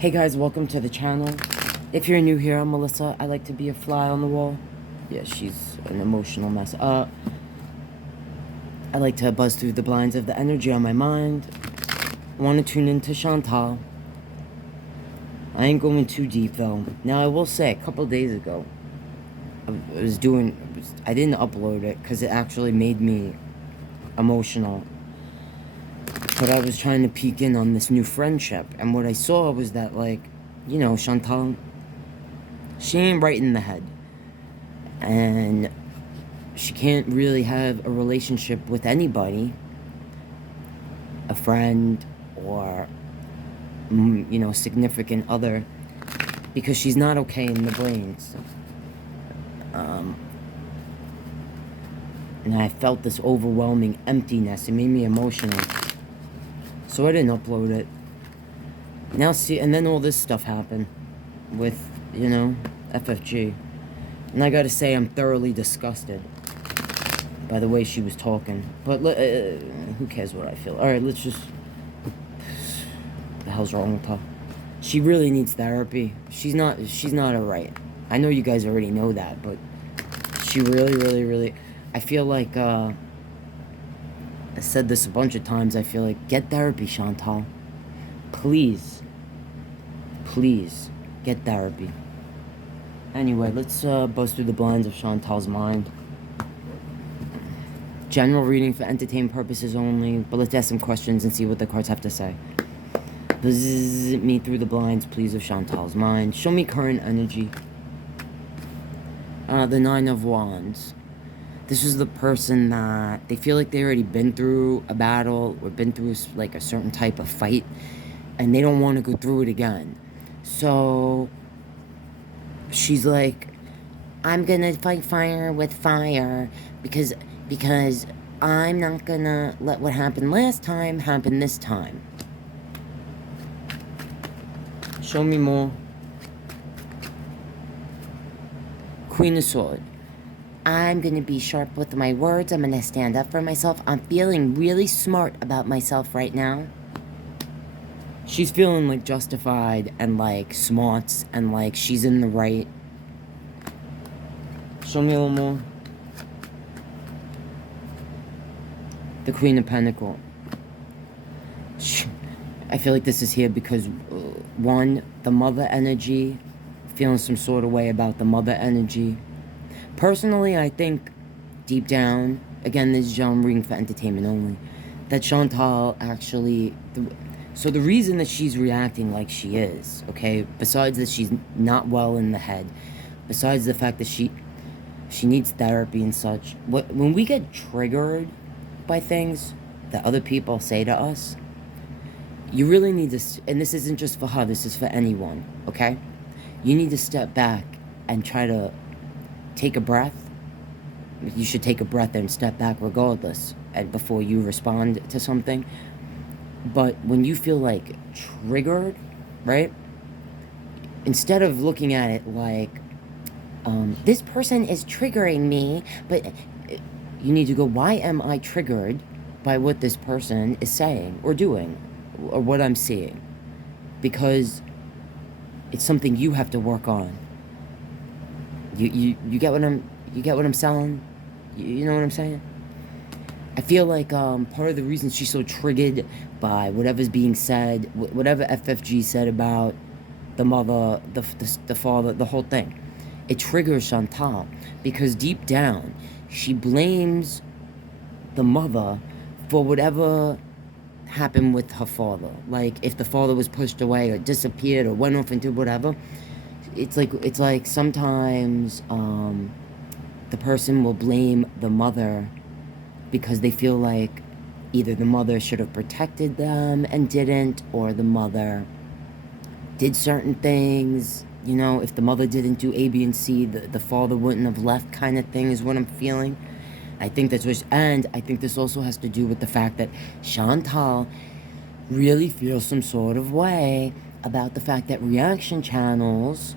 Hey guys, welcome to the channel. If you're new here, I'm Melissa. I like to be a fly on the wall. Yeah, she's an emotional mess. I like to buzz through the blinds of the energy on my mind. I want to tune into Chantal. I ain't going too deep though. Now I will say, a couple days ago, I didn't upload it because it actually made me emotional. But I was trying to peek in on this new friendship, and what I saw was that, like, you know, Chantal, she ain't right in the head. And she can't really have a relationship with anybody, a friend or, you know, significant other, because she's not okay in the brains. And I felt this overwhelming emptiness. It made me emotional. So I didn't upload it. Now see, and then all this stuff happened with, you know, FFG. And I gotta say, I'm thoroughly disgusted by the way she was talking. But who cares what I feel? Alright, let's just... What the hell's wrong with her? She really needs therapy. She's not alright. I know you guys already know that, but she really... I feel like, I said this a bunch of times, I feel like, get therapy, Chantal. Please, get therapy. Anyway, let's buzz through the blinds of Chantal's mind. General reading for entertainment purposes only, but let's ask some questions and see what the cards have to say. Buzz me through the blinds, please, of Chantal's mind. Show me current energy. The Nine of Wands. This is the person that they feel like they already been through a battle or been through like a certain type of fight, and they don't want to go through it again. So she's like, I'm gonna fight fire with fire because I'm not gonna let what happened last time happen this time. Show me more. Queen of Swords. I'm going to be sharp with my words. I'm going to stand up for myself. I'm feeling really smart about myself right now. She's feeling, like, justified and, like, smarts and, like, she's in the right. Show me a little more. The Queen of Pentacles. I feel like this is here because, one, the mother energy. Feeling some sort of way about the mother energy. Personally, I think, deep down, again, this is John reading for entertainment only, that Chantal actually... So the reason that she's reacting like she is, okay, besides that she's not well in the head, besides the fact that she needs therapy and such, when we get triggered by things that other people say to us, you really need to... And this isn't just for her, this is for anyone, okay? You need to step back and try to... take a breath. You should take a breath and step back regardless and before you respond to something. But when you feel like triggered, right? Instead of looking at it like, this person is triggering me, but you need to go, why am I triggered by what this person is saying or doing or what I'm seeing? Because it's something you have to work on. You get what I'm selling? You know what I'm saying? I feel like part of the reason she's so triggered by whatever's being said, whatever FFG said about the mother, the father, the whole thing, it triggers Chantal because deep down she blames the mother for whatever happened with her father. Like if the father was pushed away or disappeared or went off and did whatever. It's like sometimes the person will blame the mother because they feel like either the mother should have protected them and didn't, or the mother did certain things. You know, if the mother didn't do A, B, and C, the father wouldn't have left, kind of thing is what I'm feeling. I think that's what, and I think this also has to do with the fact that Chantal really feels some sort of way about the fact that reaction channels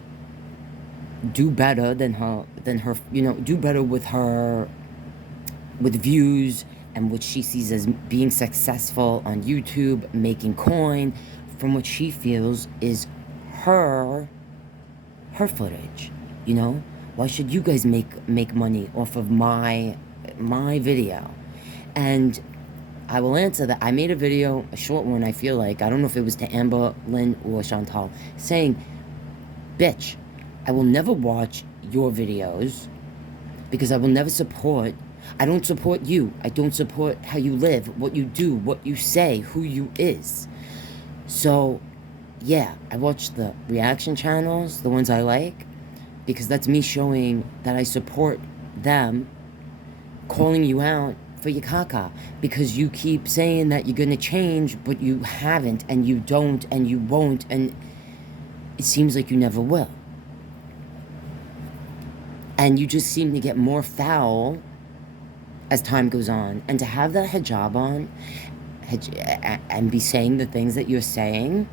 do better than her, you know, do better with her, with views and what she sees as being successful on YouTube, making coin, from what she feels is her footage, you know? Why should you guys make money off of my video? And I will answer that. I made a video, a short one, I feel like, I don't know if it was to Amber, Lynn, or Chantal, saying, bitch, I will never watch your videos because I will never support. I don't support you. I don't support how you live, what you do, what you say, who you is. So, yeah, I watch the reaction channels, the ones I like, because that's me showing that I support them, calling you out for your caca, because you keep saying that you're gonna change, but you haven't, and you don't, and you won't, and it seems like you never will. And you just seem to get more foul as time goes on. And to have that hijab on and be saying the things that you're saying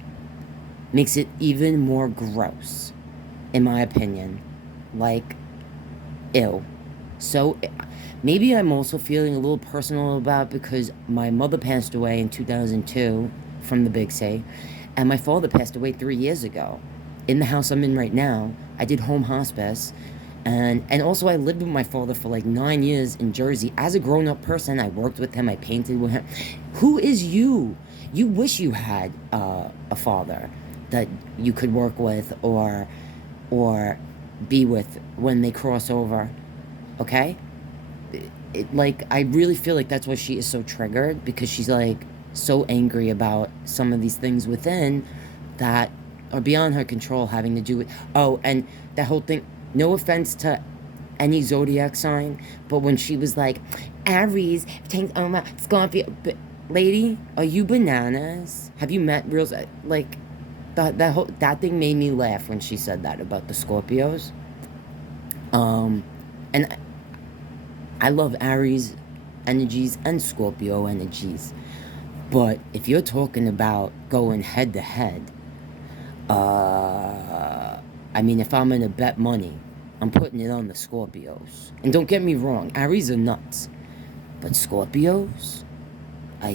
makes it even more gross, in my opinion. Like, ew. So maybe I'm also feeling a little personal about it because my mother passed away in 2002 from the Big C, and my father passed away 3 years ago. In the house I'm in right now, I did home hospice, and also I lived with my father for like 9 years in Jersey. As a grown-up person, I worked with him, I painted with him. Who is you? You wish you had a father that you could work with or be with when they cross over, okay? Like, I really feel like that's why she is so triggered, because she's like so angry about some of these things within that are beyond her control, having to do with, oh, and that whole thing, no offense to any zodiac sign, but when she was like, Aries, Scorpio, but lady, are you bananas? Have you met real, like, that thing made me laugh when she said that about the Scorpios. And I love Aries energies and Scorpio energies, but if you're talking about going head to head, I mean, if I'm gonna bet money, I'm putting it on the Scorpios. And don't get me wrong, Aries are nuts, but Scorpios, I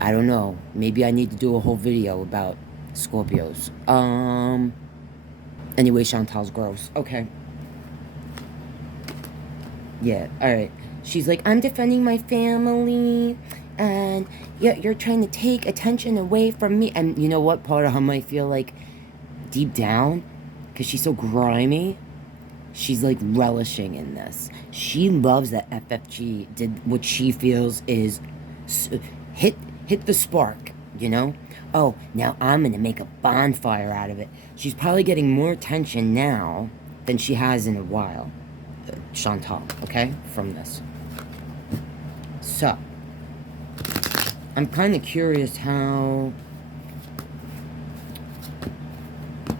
don't know. Maybe I need to do a whole video about Scorpios. Anyway, Chantal's gross. Okay. Yeah, alright. She's like, I'm defending my family, and you're trying to take attention away from me. And you know what? Part of her might feel like, deep down, because she's so grimy, she's like relishing in this. She loves that FFG did what she feels is hit the spark, you know? Oh, now I'm gonna make a bonfire out of it. She's probably getting more attention now than she has in a while. Chantal, okay, from this. So, I'm kind of curious how,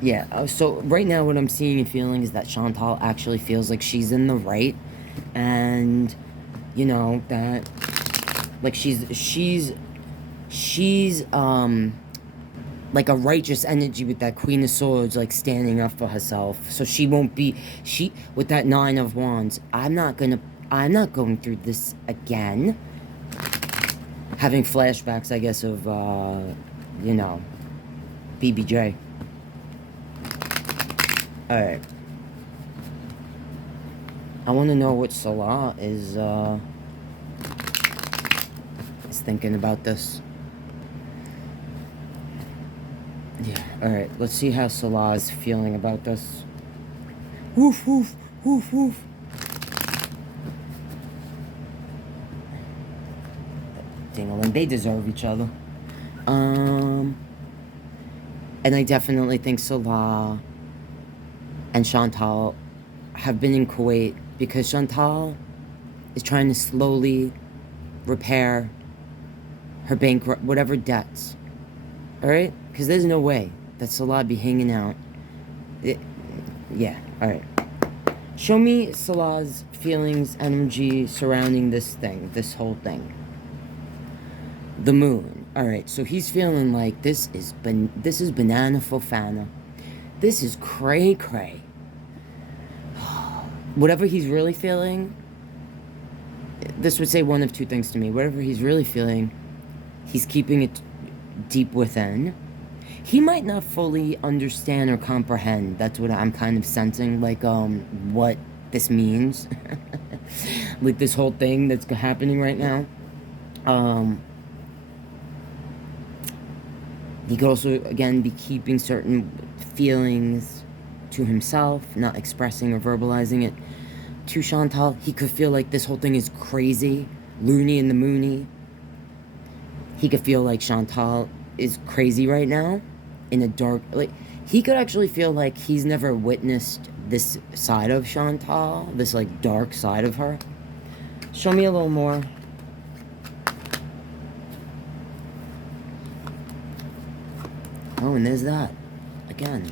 yeah, so right now what I'm seeing and feeling is that Chantal actually feels like she's in the right, and, you know, that, like, she's like a righteous energy with that Queen of Swords, like, standing up for herself. So she won't be, with that Nine of Wands, I'm not going through this again. Having flashbacks, I guess, of, you know, BBJ. Alright. I want to know what Salah is thinking about this. Yeah, alright, let's see how Salah is feeling about this. Woof, woof, woof, woof. Dingling, they deserve each other. And I definitely think Salah and Chantal have been in Kuwait because Chantal is trying to slowly repair her bankrupt, whatever debts. Alright? Because there's no way that Salah be hanging out. Yeah, alright. Show me Salah's feelings, energy surrounding this thing, this whole thing. The moon. Alright, so he's feeling like this is banana fofana. This is cray cray. Whatever he's really feeling, this would say one of two things to me. Whatever he's really feeling, he's keeping it deep within. he might not fully understand or comprehend. That's what I'm kind of sensing, like, what this means. Like, this whole thing that's happening right now. He could also, again, be keeping certain feelings to himself, not expressing or verbalizing it to Chantal. He could feel like this whole thing is crazy, loony in the moony. He could feel like Chantal is crazy right now, in a dark, like, he could actually feel like he's never witnessed this side of Chantal, this, like, dark side of her. Show me a little more. Oh, and there's that. Again.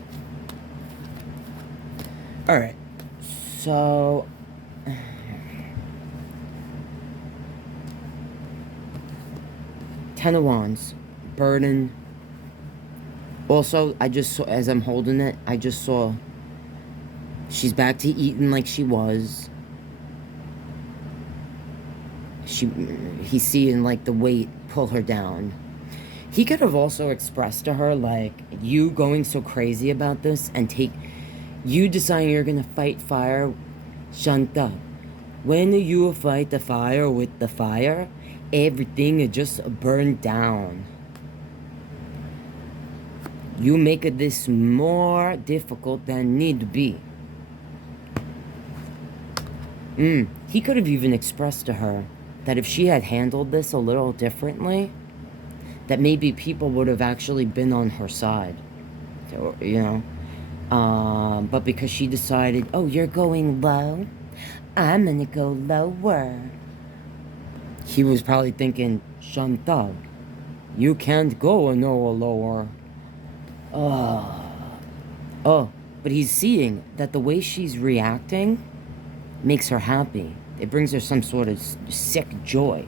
Alright. So... Ten of Wands. Burden. Also, I just saw, as I'm holding it, I just saw... She's back to eating like she was. He's seeing, like, the weight pull her down. He could have also expressed to her, like, you going so crazy about this and you deciding you're gonna fight fire. Chantal, when you fight the fire with the fire, everything is just burned down. You make this more difficult than need to be. He could have even expressed to her that if she had handled this a little differently, that maybe people would have actually been on her side. So, you know. But because she decided, oh, you're going low, I'm gonna go lower. He was probably thinking, Chantal, you can't go no lower. Oh, but he's seeing that the way she's reacting makes her happy. It brings her some sort of sick joy.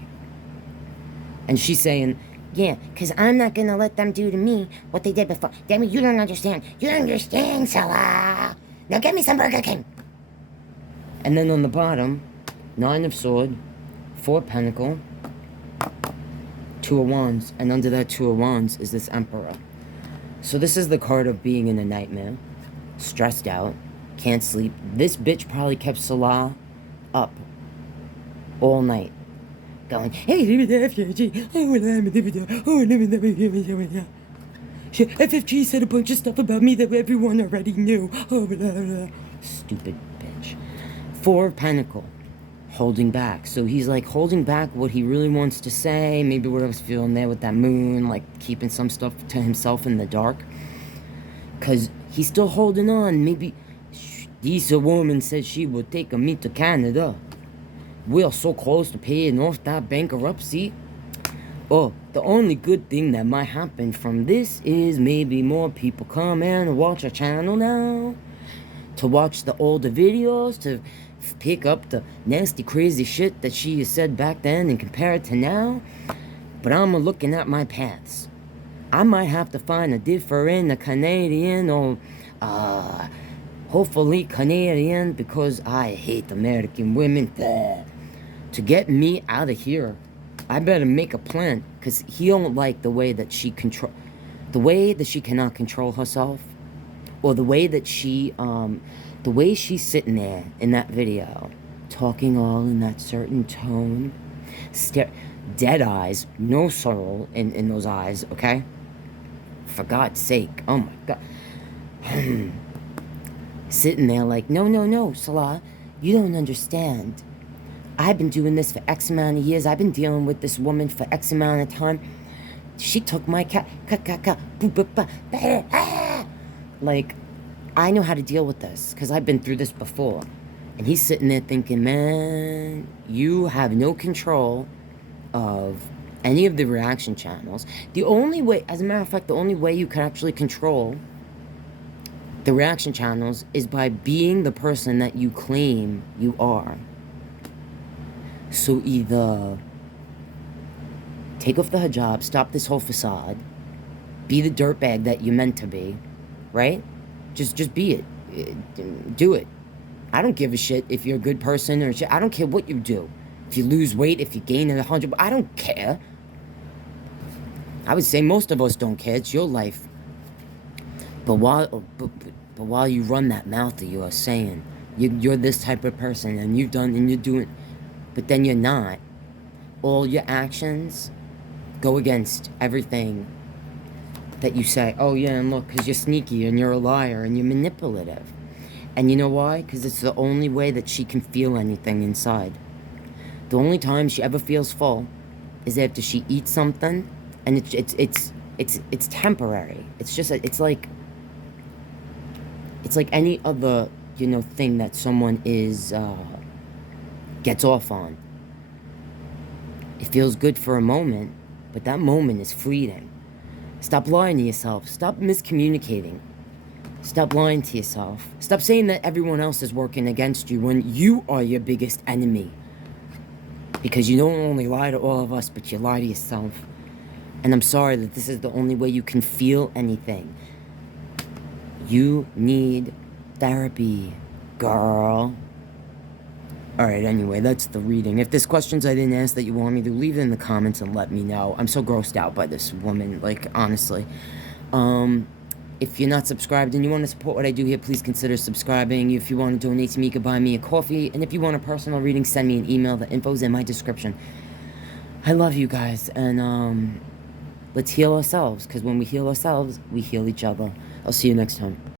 And she's saying, yeah, because I'm not going to let them do to me what they did before. Damn it, you don't understand. You don't understand, Salah. Now get me some Burger King. And then on the bottom, 9 of Swords, 4 of Pentacles, 2 of Wands. And under that 2 of Wands is this Emperor. So this is the card of being in a nightmare. Stressed out. Can't sleep. This bitch probably kept Salah up all night. Going, hey, FFG said a bunch of stuff about me that everyone already knew. Stupid bitch. 4 of Pentacles. Holding back. So he's like holding back what he really wants to say. Maybe what I was feeling there with that moon. Like keeping some stuff to himself in the dark. Because he's still holding on. Maybe this woman said she would take me to Canada. We are so close to paying off that bankruptcy. Oh, the only good thing that might happen from this is maybe more people come in and watch our channel now. To watch the older videos, to pick up the nasty, crazy shit that she said back then and compare it to now. But I'm looking at my paths. I might have to find a different Canadian or, hopefully Canadian, because I hate American women. To get me out of here, I better make a plan, because he don't like the way that she cannot control herself, or the way that she's sitting there in that video, talking all in that certain tone, dead eyes, no soul in those eyes, okay? For God's sake, oh my God. Sitting there like, no, Salah, you don't understand. I've been doing this for X amount of years. I've been dealing with this woman for X amount of time. She took my cat. Like, I know how to deal with this because I've been through this before. And he's sitting there thinking, man, you have no control of any of the reaction channels. The only way, as a matter of fact, the only way you can actually control the reaction channels is by being the person that you claim you are. So either take off the hijab, stop this whole facade, be the dirtbag that you meant to be, right? Just be it. Do it. I don't give a shit if you're a good person or shit. I don't care what you do. If you lose weight, if you gain 100, I don't care. I would say most of us don't care. It's your life. But while you run that mouth of yours saying you're this type of person and you've done and you're doing, but then you're not. All your actions go against everything that you say. Oh yeah, and look, because you're sneaky and you're a liar and you're manipulative. And you know why? Because it's the only way that she can feel anything inside. The only time she ever feels full is after she eats something, and it's temporary. It's just it's like any other thing that someone is gets off on. It feels good for a moment, but that moment is fleeting. Stop lying to yourself. Stop miscommunicating. Stop lying to yourself. Stop saying that everyone else is working against you when you are your biggest enemy. Because you don't only lie to all of us, but you lie to yourself. And I'm sorry that this is the only way you can feel anything. You need therapy, girl. Alright, anyway, that's the reading. If there's questions I didn't ask that you want me to, leave it in the comments and let me know. I'm so grossed out by this woman, like, honestly. If you're not subscribed and you want to support what I do here, please consider subscribing. If you want to donate to me, you can buy me a coffee. And if you want a personal reading, send me an email. The info's in my description. I love you guys, and let's heal ourselves, because when we heal ourselves, we heal each other. I'll see you next time.